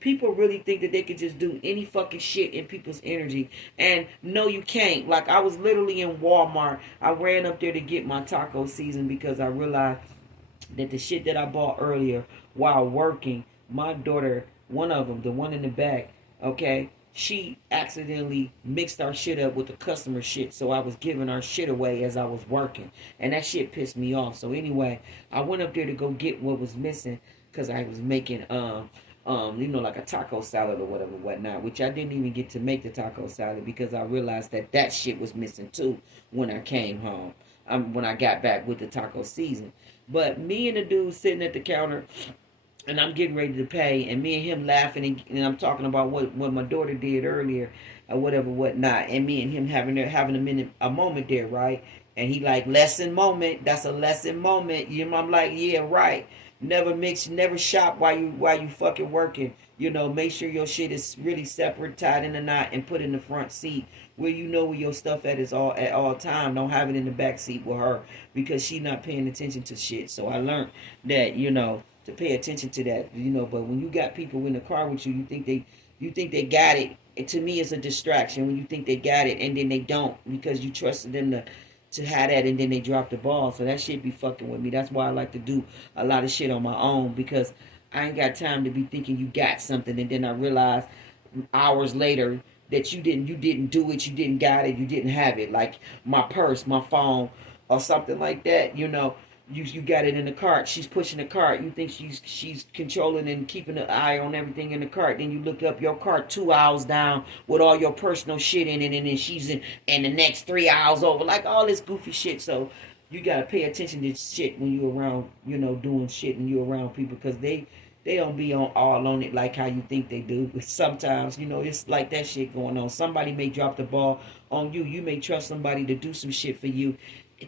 People really think that they could just do any fucking shit in people's energy. And no, you can't. Like, I was literally in Walmart. I ran up there to get my taco season because I realized that the shit that I bought earlier while working, my daughter, one of them, the one in the back, okay, she accidentally mixed our shit up with the customer shit. So I was giving our shit away as I was working. And that shit pissed me off. So anyway, I went up there to go get what was missing because I was making like a taco salad or whatever, whatnot, which I didn't even get to make the taco salad because I realized that that shit was missing too when I came home. When I got back with the taco season. But me and the dude sitting at the counter, and I'm getting ready to pay, and me and him laughing, and I'm talking about what my daughter did earlier, or whatever, whatnot, and me and him having a moment there, right? And he like, lesson moment. That's a lesson moment. You know, I'm like, yeah, right. Never mix, never shop while you fucking working. You know, make sure your shit is really separate, tied in a knot, and put in the front seat where you know where your stuff at all time. Don't have it in the back seat with her because she not paying attention to shit. So I learned that, you know, to pay attention to that. You know, but when you got people in the car with you, you think they got it. And to me, it's a distraction when you think they got it and then they don't because you trusted them to have that and then they drop the ball. So that shit be fucking with me. That's why I like to do a lot of shit on my own because I ain't got time to be thinking you got something and then I realize hours later that you didn't do it, you didn't got it, you didn't have it. Like my purse, my phone, or something like that, you know. You got it in the cart. She's pushing the cart. You think she's controlling and keeping an eye on everything in the cart. Then you look up your cart 2 hours down with all your personal shit in it, and then she's in the next 3 hours over, like all this goofy shit. So you gotta pay attention to shit when you around, you know, doing shit and you around people because they don't be on all on it like how you think they do. Sometimes, you know, it's like that shit going on. Somebody may drop the ball on you. You may trust somebody to do some shit for you,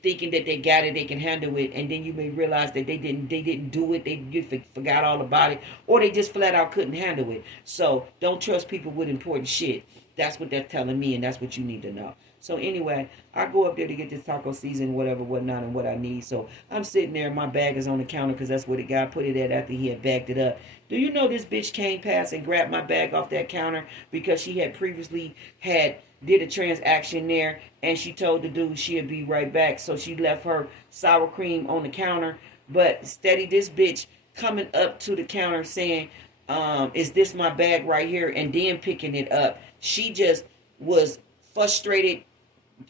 thinking that they got it, they can handle it, and then you may realize that they didn't do it, you forgot all about it, or they just flat out couldn't handle it. So don't trust people with important shit. That's what they're telling me, and that's what you need to know. So anyway, I go up there to get this taco season, whatever, whatnot, and what I need. So I'm sitting there, my bag is on the counter because that's where the guy put it at after he had bagged it up. Do you know this bitch came past and grabbed my bag off that counter because she had previously did a transaction there, and she told the dude she'd be right back. So she left her sour cream on the counter. But steady, this bitch coming up to the counter saying, is this my bag right here? And then picking it up. She just was frustrated.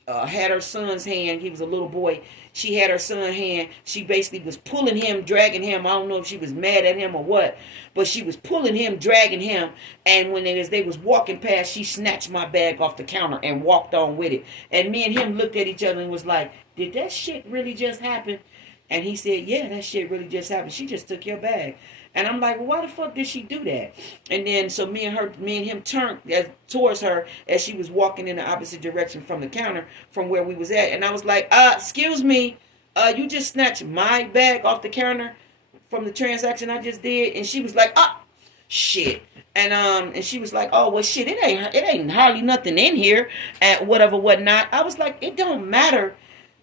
Had her son's hand. He was a little boy. She had her son's hand. She basically was pulling him, dragging him. I don't know if she was mad at him or what, but she was pulling him, dragging him. And as they was walking past, she snatched my bag off the counter and walked on with it. And me and him looked at each other and was like, did that shit really just happen? And he said, yeah, that shit really just happened. She just took your bag. And I'm like, well, why the fuck did she do that? And then so me and him turned towards her as she was walking in the opposite direction from the counter from where we was at. And I was like, excuse me, you just snatched my bag off the counter from the transaction I just did. And she was like, shit. And she was like, oh well shit, it ain't hardly nothing in here and whatever, whatnot. I was like, it don't matter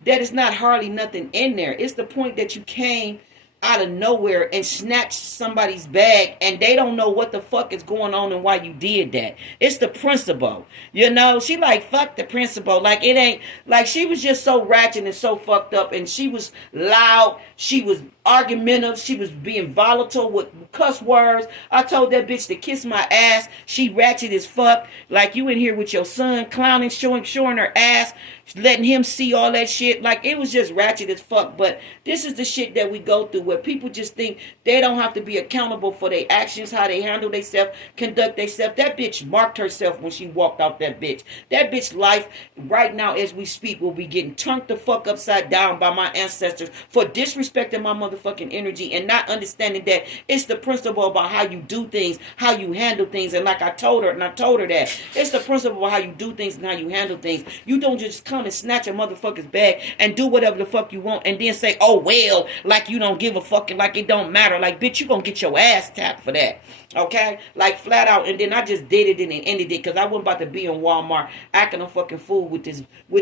that it's not hardly nothing in there. It's the point that you came out of nowhere and snatched somebody's bag and they don't know what the fuck is going on and why you did that. It's the principle. You know, she like, fuck the principle. Like, it ain't, like, she was just so ratchet and so fucked up, and she was loud, she was argumentative, she was being volatile with cuss words. I told that bitch to kiss my ass. She ratchet as fuck. Like, you in here with your son clowning, showing her ass, letting him see all that shit. Like, it was just ratchet as fuck. But this is the shit that we go through, where people just think they don't have to be accountable for their actions, how they handle themselves, conduct themselves. That bitch marked herself when she walked out that bitch. That bitch life right now as we speak will be getting turned the fuck upside down by my ancestors for disrespecting my motherfucking energy and not understanding that it's the principle about how you do things, how you handle things. And like I told her that it's the principle of how you do things and how you handle things. You don't just come and snatch a motherfucker's bag and do whatever the fuck you want and then say, oh well, like you don't give a fuck, like it don't matter. Like, bitch, you gonna get your ass tapped for that. Okay? Like, flat out. And then I just did it and ended it because I wasn't about to be in Walmart acting a fucking fool with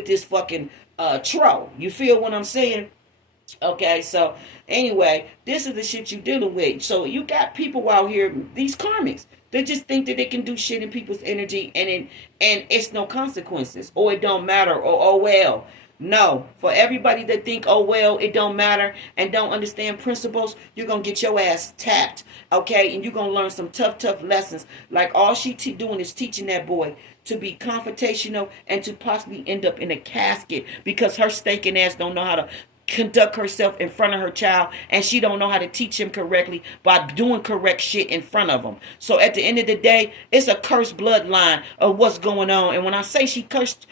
this fucking troll. You feel what I'm saying? Okay, so anyway, this is the shit you dealing with. So you got people out here, these karmics. They just think that they can do shit in people's energy, and it's no consequences, or it don't matter, or oh well. No, for everybody that think oh well it don't matter and don't understand principles, you're gonna get your ass tapped, okay? And you're gonna learn some tough lessons. Like all she doing is teaching that boy to be confrontational and to possibly end up in a casket because her stinking ass don't know how to conduct herself in front of her child, and she don't know how to teach him correctly by doing correct shit in front of him. So at the end of the day, it's a cursed bloodline of what's going on. And when I say she cursed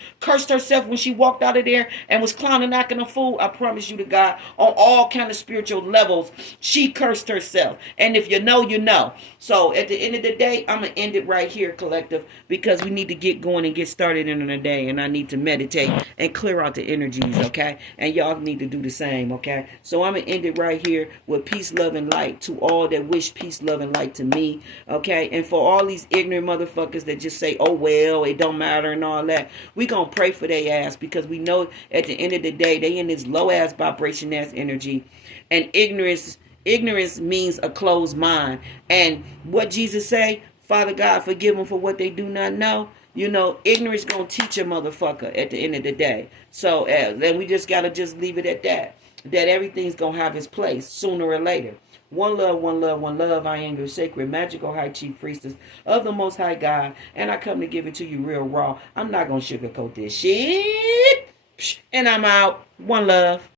herself when she walked out of there and was clowning acting a fool, I promise you to God, on all kind of spiritual levels, she cursed herself. And if you know, you know. So at the end of the day, I'm gonna end it right here, collective, because we need to get going and get started in the day, and I need to meditate and clear out the energies, okay? And y'all need to do the same, okay? So I'm gonna end it right here with peace, love, and light to all that wish peace, love, and light to me, okay? And for all these ignorant motherfuckers that just say, oh well, it don't matter and all that, we gonna pray for their ass, because we know at the end of the day they in this low ass vibration ass energy, and ignorance means a closed mind. And what Jesus say, Father God, forgive them for what they do not know. You know, ignorance gonna teach a motherfucker at the end of the day. So then we just gotta just leave it at that. That everything's gonna have its place sooner or later. One love, one love, one love. I am your sacred, magical high chief priestess of the Most High God, and I come to give it to you real raw. I'm not gonna sugarcoat this shit. And I'm out. One love.